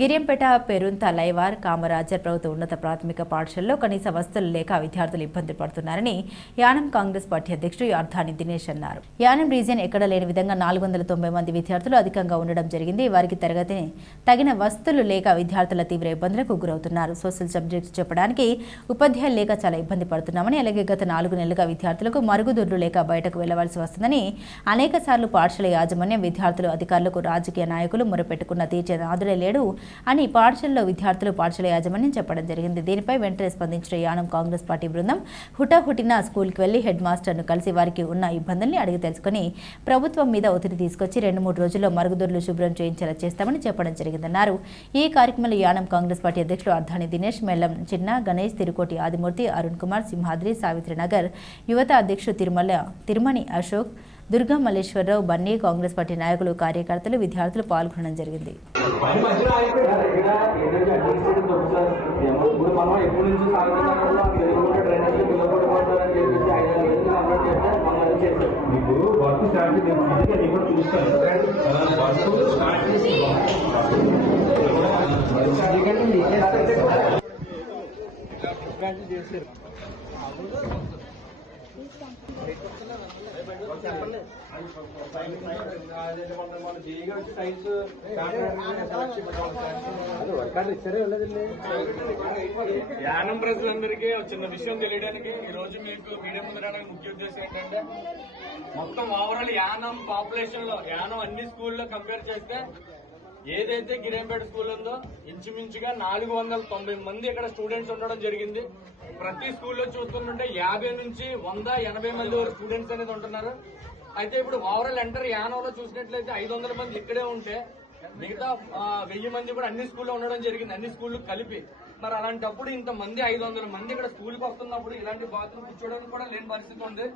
గిరియంపేట పెరుంత లైవార్ కామరాజర్ ప్రభుత్వ ఉన్నత ప్రాథమిక పాఠశాలలో కనీస వసతులు లేక విద్యార్థులు ఇబ్బంది పడుతున్నారని యానం కాంగ్రెస్ పార్టీ అధ్యక్షుడు అర్థాని దినేష్ అన్నారు. యానం రీజియన్ ఎక్కడ లేని విధంగా నాలుగు వందల తొంభై మంది విద్యార్థులు అధికంగా ఉండడం జరిగింది. వారికి తరగతిని తగిన వసతులు లేక విద్యార్థుల తీవ్ర ఇబ్బందులకు గురవుతున్నారు. సోషల్ సబ్జెక్ట్ చెప్పడానికి ఉపాధ్యాయులు లేక చాలా ఇబ్బంది పడుతున్నామని అలాగే గత నాలుగు నెలలుగా విద్యార్థులకు మరుగుదొడ్లు లేక బయటకు వెళ్ళవలసి వస్తుందని అనేక సార్లు పాఠశాల యాజమాన్యం విద్యార్థులు అధికారులకు రాజకీయ నాయకులు మొరపెట్టుకున్న తీర్చే నాదుడే లేడు. అని పాఠశాలలో విద్యార్థులు పాఠశాల యాజమాన్యం చెప్పడం జరిగింది. దీనిపై వెంటనే స్పందించిన యానం కాంగ్రెస్ పార్టీ బృందం హుటాహుటిన స్కూల్కి వెళ్ళి హెడ్ మాస్టర్ను కలిసి వారికి ఉన్న ఇబ్బందుల్ని అడిగి తెలుసుకుని ప్రభుత్వం మీద ఒత్తిడి తీసుకొచ్చి రెండు మూడు రోజుల్లో మరుగుదొడ్లు శుభ్రం చేయించేలా చేస్తామని చెప్పడం జరిగిందన్నారు. ఈ కార్యక్రమంలో యానం కాంగ్రెస్ పార్టీ అధ్యక్షులు అర్ధాని దినేష్ మెల్లం చిన్న గణేష్ తిరుకోటి ఆదిమూర్తి అరుణ్ కుమార్ సింహాద్రి సావిత్రి నగర్ యువత అధ్యక్షుడు తిరుమల తిరుమణి అశోక్ దుర్గా మల్లేశ్వరరావు బన్నీ కాంగ్రెస్ పార్టీ నాయకులు కార్యకర్తలు విద్యార్థులు పాల్గొనడం జరిగింది. చేశారు మీకు వర్క్ స్టార్ట్ చేసి కూడా చూస్తాను వర్క్ స్టార్ట్ చేసి ఎందుకంటే మీకే యానం ప్రజలందరికీ చిన్న విషయం తెలియడానికి ఈ రోజు మీకు మీడియా ముందు రావడానికి ముఖ్య ఉద్దేశం ఏంటంటే మొత్తం ఓవరాల్ యానం పాపులేషన్లో యానం అన్ని స్కూల్లో కంపేర్ చేస్తే ఏదైతే గిరేంపేట స్కూల్ ఉందో ఇంచుమించుగా నాలుగు వందల తొంభై మంది ఇక్కడ స్టూడెంట్స్ ఉండడం జరిగింది. ప్రతి స్కూల్లో చూస్తుంటే యాభై నుంచి వంద ఎనభై మంది వరకు స్టూడెంట్స్ అనేది ఉంటున్నారు. అయితే ఇప్పుడు ఓవరాల్ ఎంటర్ యానంలో చూసినట్లయితే ఐదు వందల మంది ఇక్కడే ఉంటే మిగతా వెయ్యి మంది కూడా అన్ని స్కూల్లో ఉండడం జరిగింది. అన్ని స్కూళ్ళు కలిపి మరి అలాంటప్పుడు ఇంత మంది ఐదు వందల మంది ఇక్కడ స్కూల్కి వస్తున్నప్పుడు ఇలాంటి బాత్రూమ్ కూర్చోడానికి కూడా లేని పరిస్థితి ఉంది.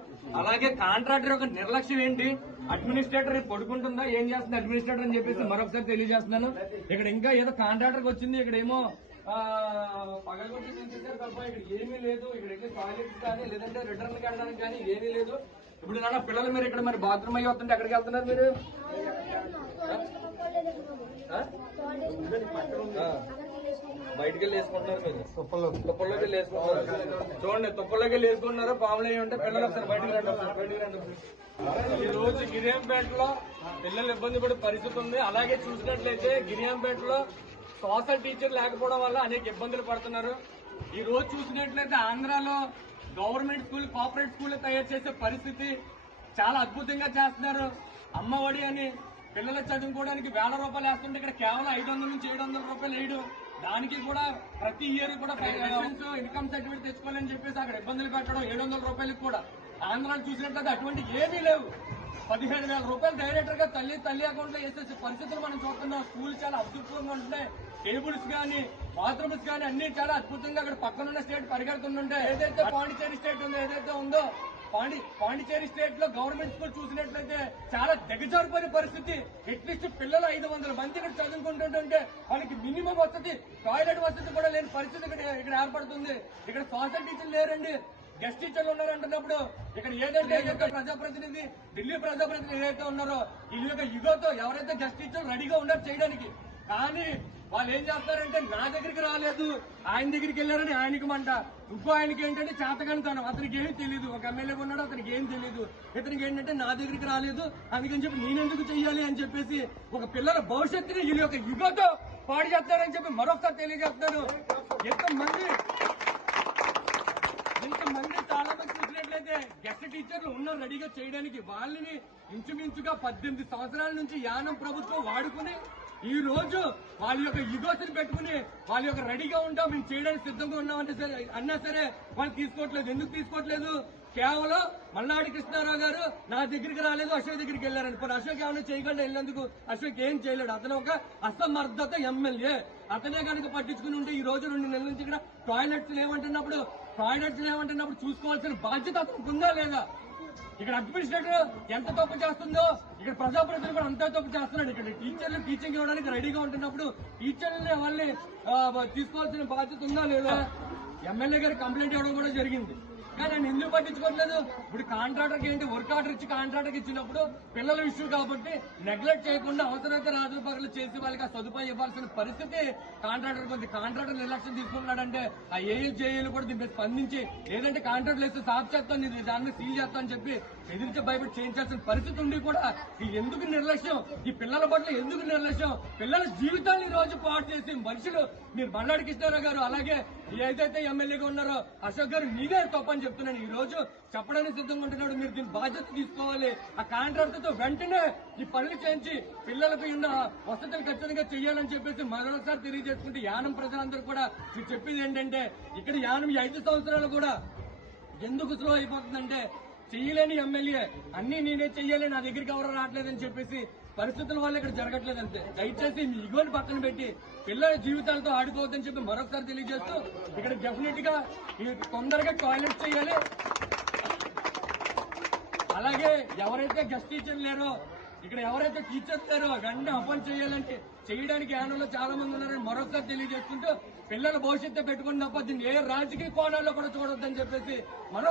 అలాగే కాంట్రాక్టర్ యొక్క నిర్లక్ష్యం ఏంటి? అడ్మినిస్ట్రేటర్ పడుకుంటుందా? ఏం చేస్తుంది అడ్మినిస్ట్రేటర్ అని చెప్పేసి మరొకసారి తెలియజేస్తున్నాను. ఇక్కడ ఇంకా ఏదో కాంట్రాక్టర్ వచ్చింది ఇక్కడ ఏమో పగలగొట్టి తీసేసారు తప్ప ఇక్కడ ఏమీ లేదు. ఇక్కడ ఎక్కడ టాయిలెట్స్ కానీ లేదంటే రిటర్న్ కట్టడానికి కానీ ఏమీ లేదు. ఇప్పుడు నాన్న పిల్లలు మీరు ఇక్కడ మరి బాత్రూమ్ అయ్యి వస్తుంటే ఎక్కడికి వెళ్తున్నారు మీరు. బయటికి వెళ్ళి వేసుకుంటున్నారు మీరు. తుప్పల్లోకి. చూడండి తుప్పల్లోకి వెళ్ళి వేసుకుంటున్నారు పాములు అయ్యి ఉంటే పిల్లలు ఒకసారి బయటికి రండి ఒకసారి బయటికి రండి ఒకసారి. ఈ రోజు గిరియంపేటలో పిల్లలు ఇబ్బంది పడే పరిస్థితి ఉంది. అలాగే చూసినట్లయితే గిరియంపేటలో సోషల్ టీచర్ లేకపోవడం వల్ల అనేక ఇబ్బందులు పడుతున్నారు. ఈ రోజు చూసినట్లయితే ఆంధ్రాలో గవర్నమెంట్ స్కూల్ కార్పొరేట్ స్కూల్ తయారు చేసే పరిస్థితి చాలా అద్భుతంగా చేస్తున్నారు. అమ్మఒడి అని పిల్లలు చదువుకోవడానికి వేల రూపాయలు వేస్తుంటే ఇక్కడ కేవలం ఐదు వందల నుంచి ఏడు వందల రూపాయలు వేయడం దానికి కూడా ప్రతి ఇయర్ కూడా ఇన్కమ్ సర్టిఫికేట్ తెచ్చుకోవాలని చెప్పేసి అక్కడ ఇబ్బందులు పెట్టడం ఏడు వందల రూపాయలకు కూడా. ఆంధ్రాలో చూసినట్లయితే అటువంటి ఏమీ లేవు. పదిహేను వేల రూపాయలు డైరెక్టర్గా తల్లి తల్లి అకౌంట్లో వేసేసే పరిస్థితులు మనం చూస్తున్నాం. స్కూల్ చాలా అద్భుతంగా ఉంటున్నాయి. టేబుల్స్ కానీ బాత్రూమ్స్ కానీ అన్ని చాలా అద్భుతంగా అక్కడ పక్కనున్న స్టేట్ పరిగెడుతుంటే ఏదైతే పాండిచేరి స్టేట్ ఉందో ఏదైతే ఉందో పాండి పాండిచేరి స్టేట్లో గవర్నమెంట్ స్కూల్ చూసినట్లయితే చాలా దిగజారిపోయిన పరిస్థితి. అట్లీస్ట్ పిల్లలు ఐదు వందల మంది ఇక్కడ చదువుకుంటుంటే వాళ్ళకి మినిమం వసతి టాయిలెట్ వసతి కూడా లేని పరిస్థితి ఇక్కడ ఇక్కడ ఏర్పడుతుంది. ఇక్కడ సోషల్ టీచర్లు లేరండి. గెస్ట్ టీచర్లు ఉన్నారు అంటున్నప్పుడు ఇక్కడ ఏదంటే ఏదైతే ప్రజాప్రతినిధి ఢిల్లీ ప్రజాప్రతినిధి ఏదైతే ఉన్నారో వీళ్ళ యొక్క యుగతో ఎవరైతే గెస్ట్ టీచర్లు రెడీగా ఉన్నారు చేయడానికి. కానీ వాళ్ళు ఏం చేస్తారంటే నా దగ్గరికి రాలేదు ఆయన దగ్గరికి వెళ్ళారని ఆయనకి మంట. ఇంకో ఆయనకి ఏంటంటే చేతగాని తను అతనికి ఏం తెలియదు ఒక ఎమ్మెల్యే ఉన్నాడు అతనికి ఏం తెలియదు ఇతనికి ఏంటంటే నా దగ్గరికి రాలేదు అందుకని చెప్పి నేనెందుకు చెయ్యాలి అని చెప్పేసి ఒక పిల్లల భవిష్యత్తుని వీళ్ళ యొక్క యుగతో పాడు చేస్తారని చెప్పి మరొకసారి తెలియజేస్తాను ఎంతమంది ఇంతమంది చాలా మంది చూసినట్లయితే గెస్ట్ టీచర్లు ఉన్నారు రెడీగా చేయడానికి వాళ్ళని ఇంచుమించుగా పద్దెనిమిది సంవత్సరాల నుంచి యానం ప్రభుత్వం వాడుకుని ఈ రోజు వాళ్ళ యొక్క ఇగోసిని పెట్టుకుని వాళ్ళ యొక్క రెడీగా ఉంటాం మేము చేయడానికి సిద్ధంగా ఉన్నామంటే సరే అన్నా సరే వాళ్ళు తీసుకోవట్లేదు. ఎందుకు తీసుకోవట్లేదు? కేవలం మల్నాడి కృష్ణారావు గారు నా దగ్గరికి రాలేదు అశోక్ దగ్గరికి వెళ్ళారని. పోనీ అశోక్ ఏమైనా చేయకుండా వెళ్ళినందుకు అశోక్ ఏం చేయలేడు. అతను ఒక అసమర్థత ఎమ్మెల్యే. అతనే కనుక పట్టించుకుని ఉంటే ఈ రోజు రెండు నెలల నుంచి ఇక్కడ టాయిలెట్స్ లేవంటున్నప్పుడు టాయిలెట్స్ లేవంటున్నప్పుడు చూసుకోవాల్సిన బాధ్యత అతనికి ఉందా లేదా? ఇక్కడ అడ్మినిస్ట్రేటర్ ఎంత తప్పు చేస్తుందో ఇక్కడ ప్రజాప్రతినిధులు కూడా అంతే తప్పు చేస్తున్నాడు ఇక్కడ టీచర్లు టీచింగ్ ఇవ్వడానికి రెడీగా ఉంటున్నప్పుడు టీచర్లని వాళ్ళని తీసుకోవాల్సిన బాధ్యత ఉందా లేదా? ఎమ్మెల్యే గారు కంప్లైంట్ ఇవ్వడం కూడా జరిగింది. కానీ ఆయన ఎందుకు పట్టించుకోవట్లేదు? ఇప్పుడు కాంట్రాక్టర్ ఏంటి? వర్క్ ఆర్డర్ ఇచ్చి కాంట్రాక్టర్ ఇచ్చినప్పుడు పిల్లల ఇష్యూ కాబట్టి నెగ్లెక్ట్ చేయకుండా అవసరమైతే రాజు పగలు చేసి వాళ్ళకి ఆ సదుపాయం ఇవ్వాల్సిన పరిస్థితి కాంట్రాక్టర్ కొంది కాంట్రాక్టర్ నిర్లక్ష్యం తీసుకుంటున్నాడంటే ఆ ఏఏ జేఏలు కూడా దీనిపై స్పందించి లేదంటే కాంట్రాక్ట్ వేస్తే సాఫ్ చేస్తాను నేను దాన్ని సీల్ చేస్తాను అని చెప్పి ఎదిరించి భయపడి చేయించాల్సిన పరిస్థితి ఉండి కూడా ఈ ఎందుకు నిర్లక్ష్యం? ఈ పిల్లల పట్ల ఎందుకు నిర్లక్ష్యం? పిల్లల జీవితాన్ని ఈ రోజు పాటు చేసి మనుషులు మీరు బండాడి కృష్ణారావు గారు అలాగే ఏదైతే ఎమ్మెల్యేగా ఉన్నారో అశోక్ గారు మీదే తప్పని చెప్తున్నాను. ఈ రోజు చెప్పడానికి సిద్ధంగా ఉంటున్నాడు. మీరు దీని బాధ్యత తీసుకోవాలి. ఆ కాంట్రాక్టర్తో వెంటనే ఈ పనులు చేయించి పిల్లలకు ఉన్న వసతులు ఖచ్చితంగా చేయాలని చెప్పేసి మరొకసారి తెలియజేసుకుంటే యానం ప్రజలందరూ కూడా మీరు చెప్పేది ఏంటంటే ఇక్కడ యానం ఈ ఐదు సంవత్సరాలు కూడా ఎందుకు స్లో అయిపోతుందంటే చెయ్యలేని ఎమ్మెల్యే అన్ని నేనే చెయ్యాలి నా దగ్గరికి ఎవరు రావట్లేదని చెప్పేసి పరిస్థితుల వల్ల ఇక్కడ జరగట్లేదు అంతే. దయచేసి మీ ఇగోని పక్కన పెట్టి పిల్లల జీవితాలతో ఆడుకోవద్దని చెప్పి మరొకసారి తెలియజేస్తూ ఇక్కడ డెఫినెట్గా తొందరగా టాయిలెట్ చేయాలి. అలాగే ఎవరైతే గెస్ట్ టీచర్ లేరో ఇక్కడ ఎవరైతే టీచర్స్ లేరో వెంటనే అపాయింట్ చేయాలంటే చేయడానికి యానంలో చాలా మంది ఉన్నారని మరొకసారి తెలియజేసుకుంటూ పిల్లల భవిష్యత్తు పెట్టుకుని తప్ప దీన్ని ఏ రాజకీయ కోణాల్లో కూడా చూడొద్దని చెప్పేసి మరో